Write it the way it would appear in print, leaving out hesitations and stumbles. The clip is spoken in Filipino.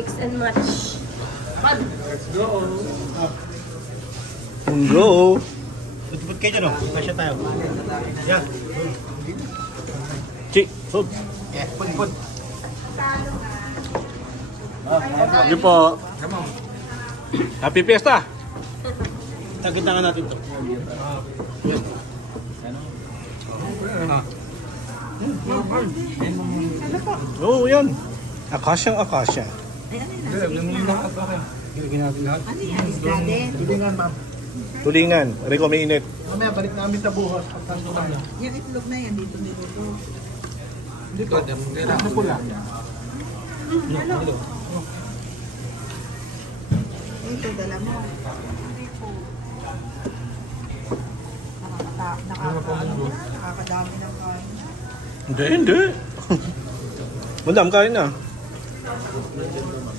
Mix and match. Let's go. Go! Put kayo dyan, oh. Pasya tayo. Yeah. Chi, sub. Yeah, put. Sige po. Happy Fiesta! Tagitangan natin to. Oo, yan. Akasyang akasya. Tulingan, ma'am. Tulingan. Rico, may init. Mamaya, balik namin sa buhos. Pagpasok tayo. Yung itlog na yan, dito niluto. Dito. Ano pula? Ito, dala mo. Nakakadami ng kain. Hindi. Madam, kain na.